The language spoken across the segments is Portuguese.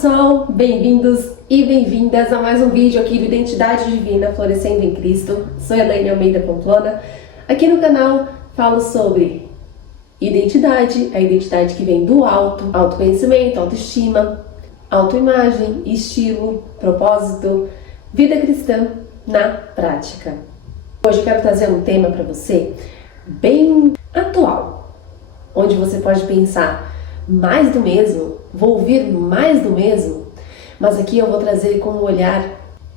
pessoal, bem-vindos e bem-vindas a mais um vídeo aqui do Identidade Divina Florescendo em Cristo. Sou Elaine Almeida Pamplona. Aqui no canal falo sobre identidade, a identidade que vem do alto, autoconhecimento, autoestima, autoimagem, estilo, propósito, vida cristã na prática. Hoje eu quero trazer um tema para você bem atual, onde você pode pensar mais do mesmo, vou ouvir mais do mesmo, mas aqui eu vou trazer com um olhar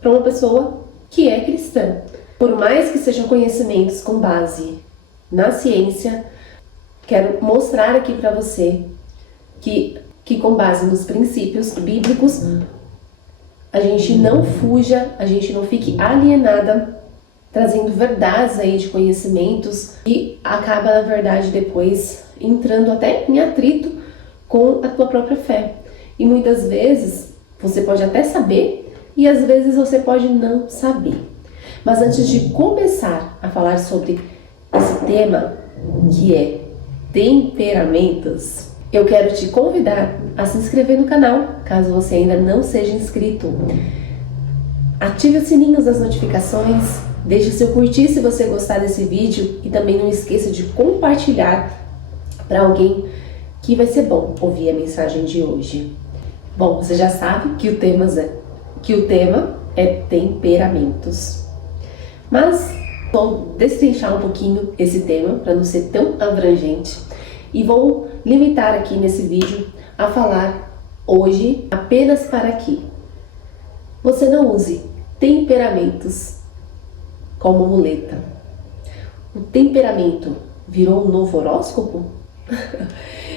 para uma pessoa que é cristã. Por mais que sejam conhecimentos com base na ciência, quero mostrar aqui para você que com base nos princípios bíblicos, a gente não fuja, a gente não fique alienada, trazendo verdades aí de conhecimentos e acaba, na verdade, depois entrando até em atrito com a tua própria fé. E muitas vezes você pode até saber e às vezes você pode não saber. Mas antes de começar a falar sobre esse tema, que é temperamentos, eu quero te convidar a se inscrever no canal, caso você ainda não seja inscrito. Ative os sininhos das notificações, deixe seu curtir se você gostar desse vídeo e também não esqueça de compartilhar para alguém que vai ser bom ouvir a mensagem de hoje. Bom, você já sabe que o tema é temperamentos. Mas vou destrinchar um pouquinho esse tema para não ser tão abrangente e vou limitar aqui nesse vídeo a falar hoje apenas para que você não use temperamentos como muleta. O temperamento virou um novo horóscopo?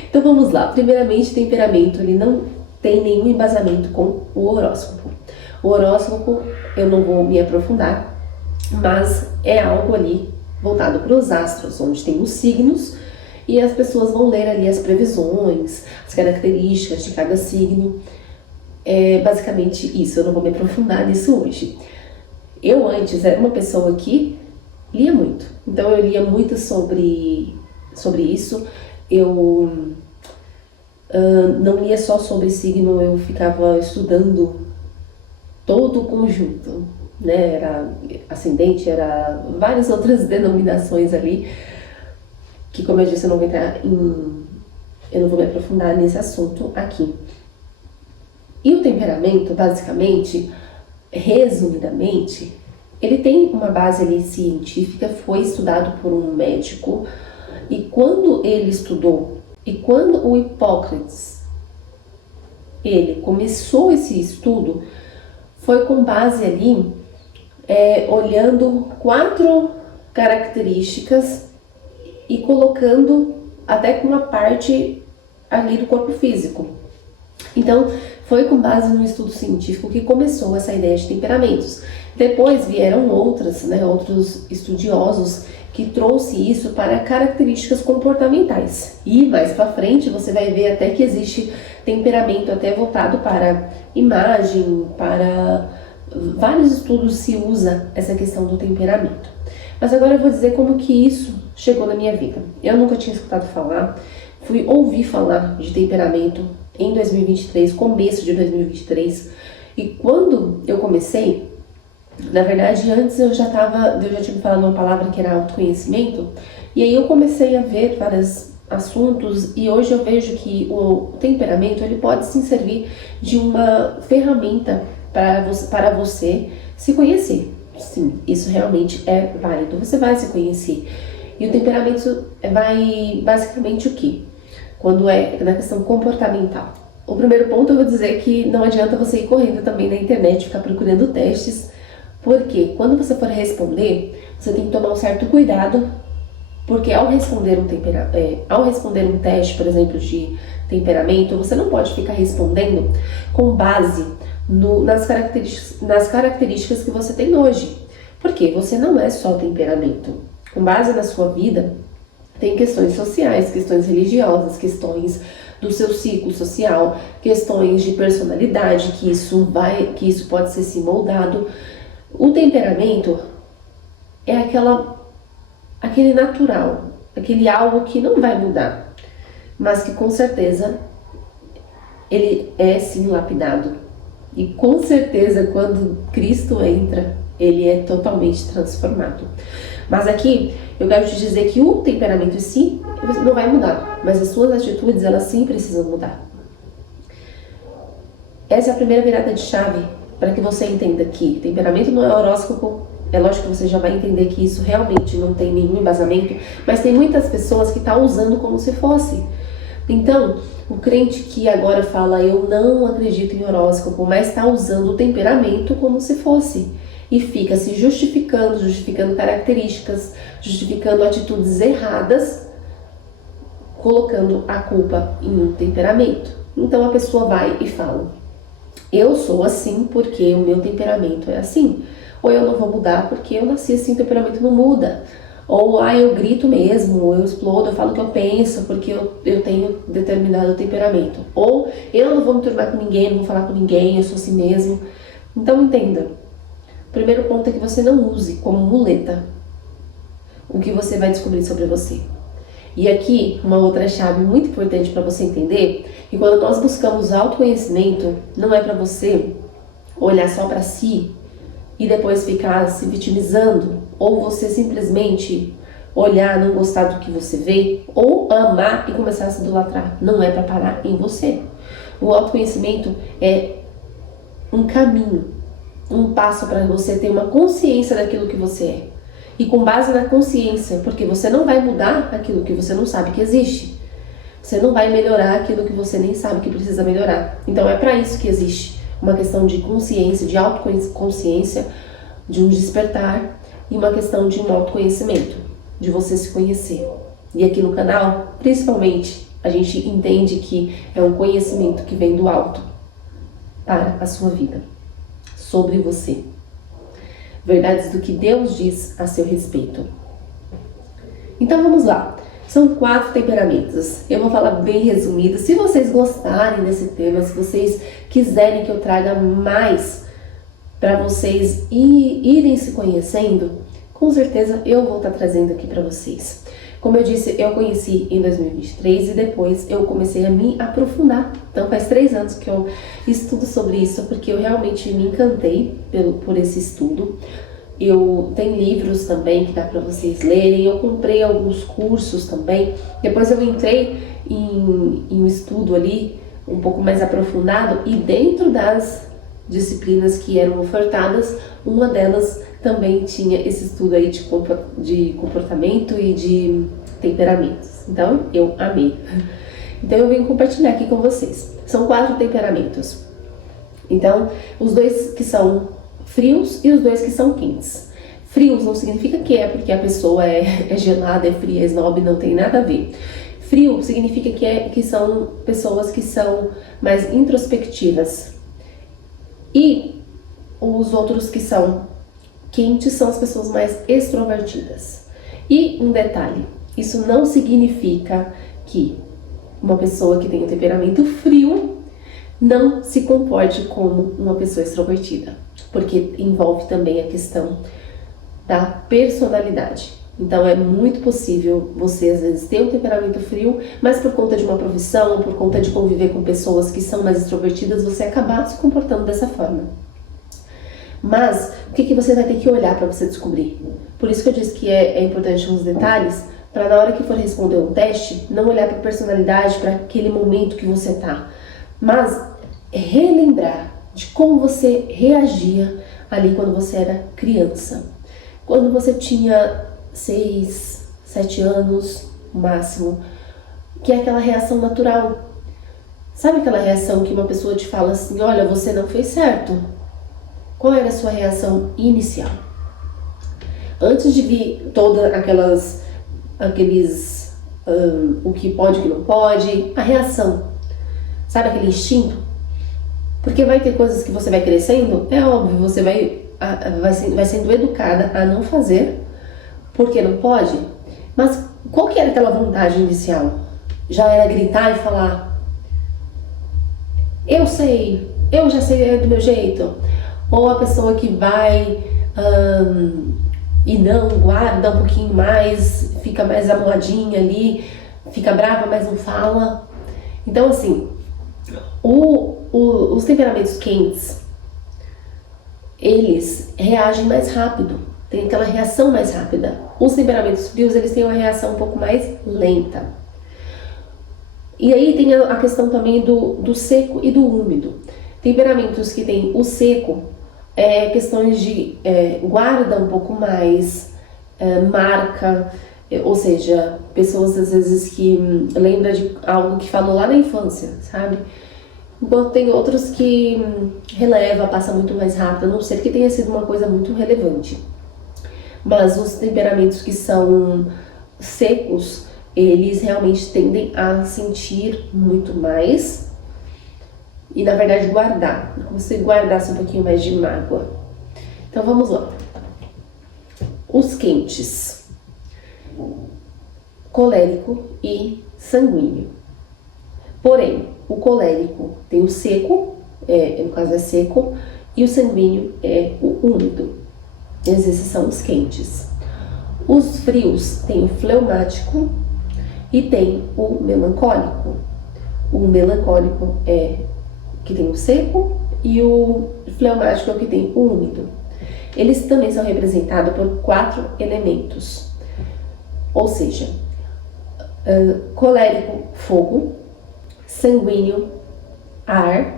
Então vamos lá. Primeiramente, temperamento ele não tem nenhum embasamento com o horóscopo. O horóscopo eu não vou me aprofundar, mas é algo ali voltado para os astros, onde tem os signos e as pessoas vão ler ali as previsões, as características de cada signo. É basicamente isso, eu não vou me aprofundar nisso hoje. Eu antes era uma pessoa que lia muito, então eu lia muito sobre isso. Eu não lia só sobre signo, eu ficava estudando todo o conjunto, né? Era ascendente, era várias outras denominações ali, que como eu disse, eu não vou me aprofundar nesse assunto aqui. E o temperamento, basicamente, resumidamente, ele tem uma base ali científica, foi estudado por um médico, e quando ele estudou, e quando o Hipócrates, ele começou esse estudo, foi com base ali, olhando 4 características e colocando até com uma parte ali do corpo físico. Então, foi com base no estudo científico que começou essa ideia de temperamentos. Depois vieram outros estudiosos que trouxe isso para características comportamentais. E mais para frente você vai ver até que existe temperamento até voltado para imagem, para vários estudos se usa essa questão do temperamento. Mas agora eu vou dizer como que isso chegou na minha vida. Eu nunca tinha escutado falar, fui ouvir falar de temperamento em 2023, começo de 2023, e quando eu comecei, na verdade antes eu já tinha falado uma palavra que era autoconhecimento, e aí eu comecei a ver vários assuntos, e hoje eu vejo que o temperamento ele pode sim servir de uma ferramenta para você se conhecer. Sim, isso realmente é válido, você vai se conhecer. E o temperamento vai basicamente o quê? Quando é na questão comportamental. O primeiro ponto eu vou dizer que não adianta você ir correndo também na internet, ficar procurando testes, porque quando você for responder, você tem que tomar um certo cuidado, porque ao responder um teste, por exemplo, de temperamento, você não pode ficar respondendo com base nas características que você tem hoje, porque você não é só temperamento. Com base na sua vida, tem questões sociais, questões religiosas, questões do seu ciclo social, questões de personalidade, que isso pode ser sim moldado. O temperamento é aquele natural, aquele algo que não vai mudar, mas que com certeza ele é sim lapidado. E com certeza quando Cristo entra, ele é totalmente transformado. Mas aqui eu quero te dizer que o temperamento em si não vai mudar, mas as suas atitudes, elas sim precisam mudar. Essa é a primeira virada de chave para que você entenda que temperamento não é horóscopo. É lógico que você já vai entender que isso realmente não tem nenhum embasamento, mas tem muitas pessoas que estão usando como se fosse. Então, o crente que agora fala, eu não acredito em horóscopo, mas está usando o temperamento como se fosse. E fica se justificando características, justificando atitudes erradas, colocando a culpa em um temperamento. Então a pessoa vai e fala, eu sou assim porque o meu temperamento é assim. Ou eu não vou mudar porque eu nasci assim, o temperamento não muda. Ou eu grito mesmo, eu explodo, eu falo o que eu penso porque eu tenho determinado temperamento. Ou eu não vou me turbar com ninguém, não vou falar com ninguém, eu sou assim mesmo. Então entenda, o primeiro ponto é que você não use como muleta o que você vai descobrir sobre você. E aqui, uma outra chave muito importante para você entender, que quando nós buscamos autoconhecimento, não é para você olhar só para si e depois ficar se vitimizando, ou você simplesmente olhar, não gostar do que você vê, ou amar e começar a se idolatrar. Não é para parar em você. O autoconhecimento é um caminho, um passo para você ter uma consciência daquilo que você é. E com base na consciência, porque você não vai mudar aquilo que você não sabe que existe. Você não vai melhorar aquilo que você nem sabe que precisa melhorar. Então é para isso que existe uma questão de consciência, de autoconsciência, de um despertar e uma questão de um autoconhecimento, de você se conhecer. E aqui no canal, principalmente, a gente entende que é um conhecimento que vem do alto para a sua vida, sobre você. Verdades do que Deus diz a seu respeito. Então vamos lá. São 4 temperamentos. Eu vou falar bem resumido. Se vocês gostarem desse tema, se vocês quiserem que eu traga mais para vocês irem se conhecendo, com certeza eu vou estar trazendo aqui para vocês. Como eu disse, eu conheci em 2023 e depois eu comecei a me aprofundar. Então faz 3 anos que eu estudo sobre isso, porque eu realmente me encantei por esse estudo. Eu tenho livros também que dá para vocês lerem, eu comprei alguns cursos também. Depois eu entrei em um estudo ali um pouco mais aprofundado e dentro das disciplinas que eram ofertadas, uma delas também tinha esse estudo aí de comportamento e de temperamentos. Então, eu amei. Então, eu venho compartilhar aqui com vocês. São 4 temperamentos. Então, os 2 que são frios e os 2 que são quentes. Frios não significa que é porque a pessoa é gelada, é fria, é snob, não tem nada a ver. Frio significa que são pessoas que são mais introspectivas. E os outros que são quentes são as pessoas mais extrovertidas. E um detalhe, isso não significa que uma pessoa que tem um temperamento frio não se comporte como uma pessoa extrovertida, porque envolve também a questão da personalidade. Então é muito possível você às vezes ter um temperamento frio, mas por conta de uma profissão, por conta de conviver com pessoas que são mais extrovertidas, você acabar se comportando dessa forma. Mas o que você vai ter que olhar para você descobrir? Por isso que eu disse que é importante uns detalhes, para na hora que for responder um teste, não olhar para a personalidade, para aquele momento que você tá, mas relembrar de como você reagia ali quando você era criança. Quando você tinha 6, 7 anos, no máximo, que é aquela reação natural. Sabe aquela reação que uma pessoa te fala assim, olha, você não fez certo? Qual era a sua reação inicial? Antes de vir todas o que pode e o que não pode, a reação. Sabe aquele instinto? Porque vai ter coisas que você vai crescendo, é óbvio, você vai sendo educada a não fazer, porque não pode. Mas qual que era aquela vontade inicial? Já era gritar e falar, eu já sei do meu jeito. Ou a pessoa que vai e não guarda um pouquinho mais, fica mais amuladinha ali, fica brava, mas não fala. Então assim, Os temperamentos quentes, eles reagem mais rápido, tem aquela reação mais rápida. Os temperamentos frios, eles têm uma reação um pouco mais lenta. E aí tem a questão também do seco e do úmido. Temperamentos que tem o seco, questões de guarda um pouco mais, marca, ou seja, pessoas às vezes que lembram de algo que falou lá na infância, sabe? Enquanto tem outros que releva, passa muito mais rápido, a não ser que tenha sido uma coisa muito relevante. Mas os temperamentos que são secos, eles realmente tendem a sentir muito mais e, na verdade, guardar. Como se guardasse um pouquinho mais de mágoa. Então, vamos lá. Os quentes. Colérico e sanguíneo. Porém, o colérico tem o seco, no caso é seco, e o sanguíneo é o úmido. Esses são os quentes. Os frios tem o fleumático e tem o melancólico. O melancólico é o que tem o seco e o fleumático é o que tem o úmido. Eles também são representados por 4 elementos. Ou seja, colérico, fogo, sanguíneo, ar,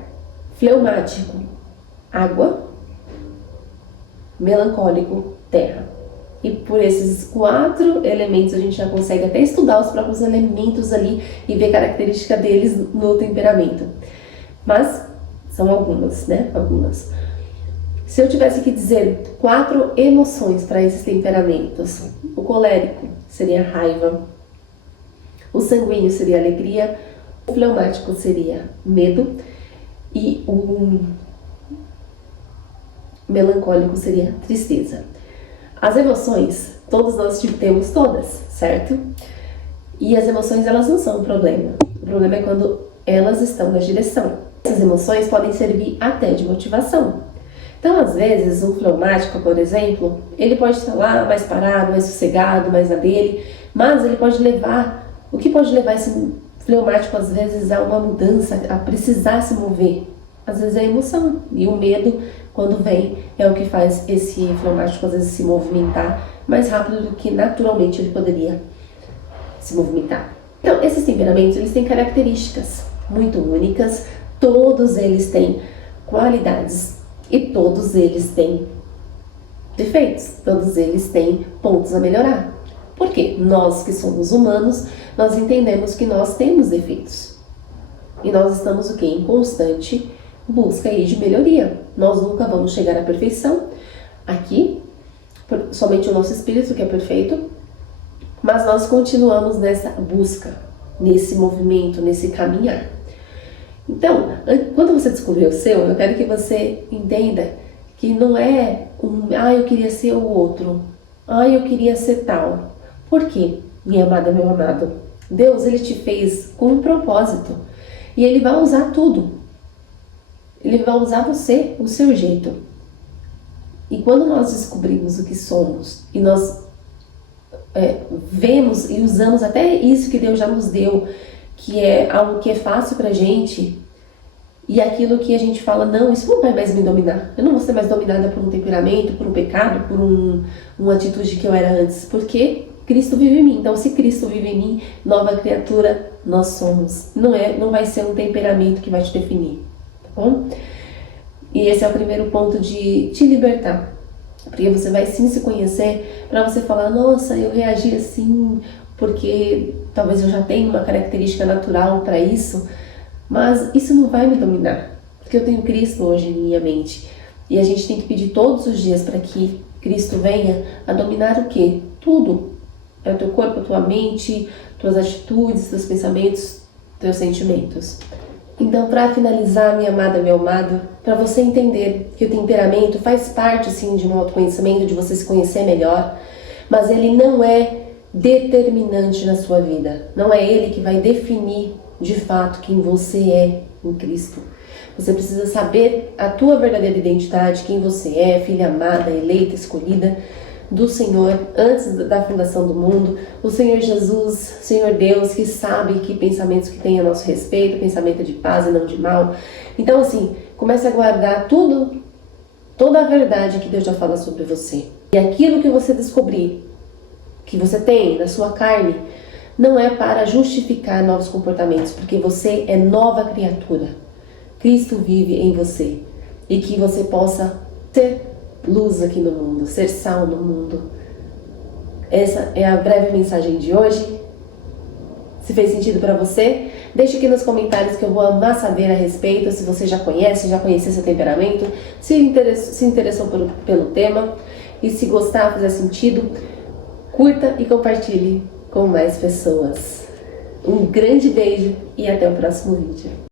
fleumático, água, melancólico, terra. E por esses 4 elementos a gente já consegue até estudar os próprios elementos ali e ver característica deles no temperamento. Mas são algumas, né? Algumas. Se eu tivesse que dizer 4 emoções para esses temperamentos, o colérico seria raiva, o sanguíneo seria alegria, o fleumático seria medo e o melancólico seria tristeza. As emoções, todos nós temos todas, certo? E as emoções, elas não são um problema. O problema é quando elas estão na direção. Essas emoções podem servir até de motivação. Então, às vezes, um fleumático, por exemplo, ele pode estar lá mais parado, mais sossegado, mais na dele, mas ele pode levar, o que pode levar esse fleumático, às vezes, a uma mudança, a precisar se mover? Às vezes é a emoção, e o medo, quando vem, é o que faz esse fleumático, às vezes, se movimentar mais rápido do que naturalmente ele poderia se movimentar. Então, esses temperamentos, eles têm características muito únicas, todos eles têm qualidades e todos eles têm defeitos, todos eles têm pontos a melhorar. Por quê? Nós que somos humanos, nós entendemos que nós temos defeitos. E nós estamos o quê? Em constante busca aí de melhoria. Nós nunca vamos chegar à perfeição. Aqui, somente o nosso espírito que é perfeito, mas nós continuamos nessa busca, nesse movimento, nesse caminhar. Então, quando você descobrir o seu, eu quero que você entenda que não é eu queria ser o outro, eu queria ser tal. Por quê, minha amada, meu amado? Deus, ele te fez com um propósito e ele vai usar tudo. Ele vai usar você, o seu jeito. E quando nós descobrimos o que somos e nós vemos e usamos até isso que Deus já nos deu, que é algo que é fácil pra gente, e aquilo que a gente fala, não, isso não vai mais me dominar. Eu não vou ser mais dominada por um temperamento, por um pecado, por uma atitude que eu era antes, porque Cristo vive em mim. Então, se Cristo vive em mim, nova criatura nós somos. Não vai ser um temperamento que vai te definir, tá bom? E esse é o primeiro ponto de te libertar. Porque você vai sim se conhecer para você falar, nossa, eu reagi assim porque talvez eu já tenha uma característica natural para isso, mas isso não vai me dominar, porque eu tenho Cristo hoje em minha mente. E a gente tem que pedir todos os dias para que Cristo venha a dominar o quê? Tudo. É o teu corpo, a tua mente, tuas atitudes, teus pensamentos, teus sentimentos. Então, para finalizar, minha amada, meu amado, para você entender que o temperamento faz parte, sim, de um autoconhecimento, de você se conhecer melhor, mas ele não é determinante na sua vida. Não é ele que vai definir, de fato, quem você é em Cristo. Você precisa saber a tua verdadeira identidade, quem você é, filha amada, eleita, escolhida, do Senhor antes da fundação do mundo, o Senhor Jesus, Senhor Deus, que sabe que pensamentos que tem a nosso respeito, pensamento de paz e não de mal. Então assim, comece a guardar tudo, toda a verdade que Deus já fala sobre você. E aquilo que você descobrir, que você tem na sua carne, não é para justificar novos comportamentos, porque você é nova criatura. Cristo vive em você. E que você possa ser luz aqui no mundo, ser sal no mundo. Essa é a breve mensagem de hoje. Se fez sentido para você, deixe aqui nos comentários que eu vou amar saber a respeito, se você já conhecia seu temperamento, se interessou pelo tema. E se gostar, fizer sentido, curta e compartilhe com mais pessoas. Um grande beijo e até o próximo vídeo.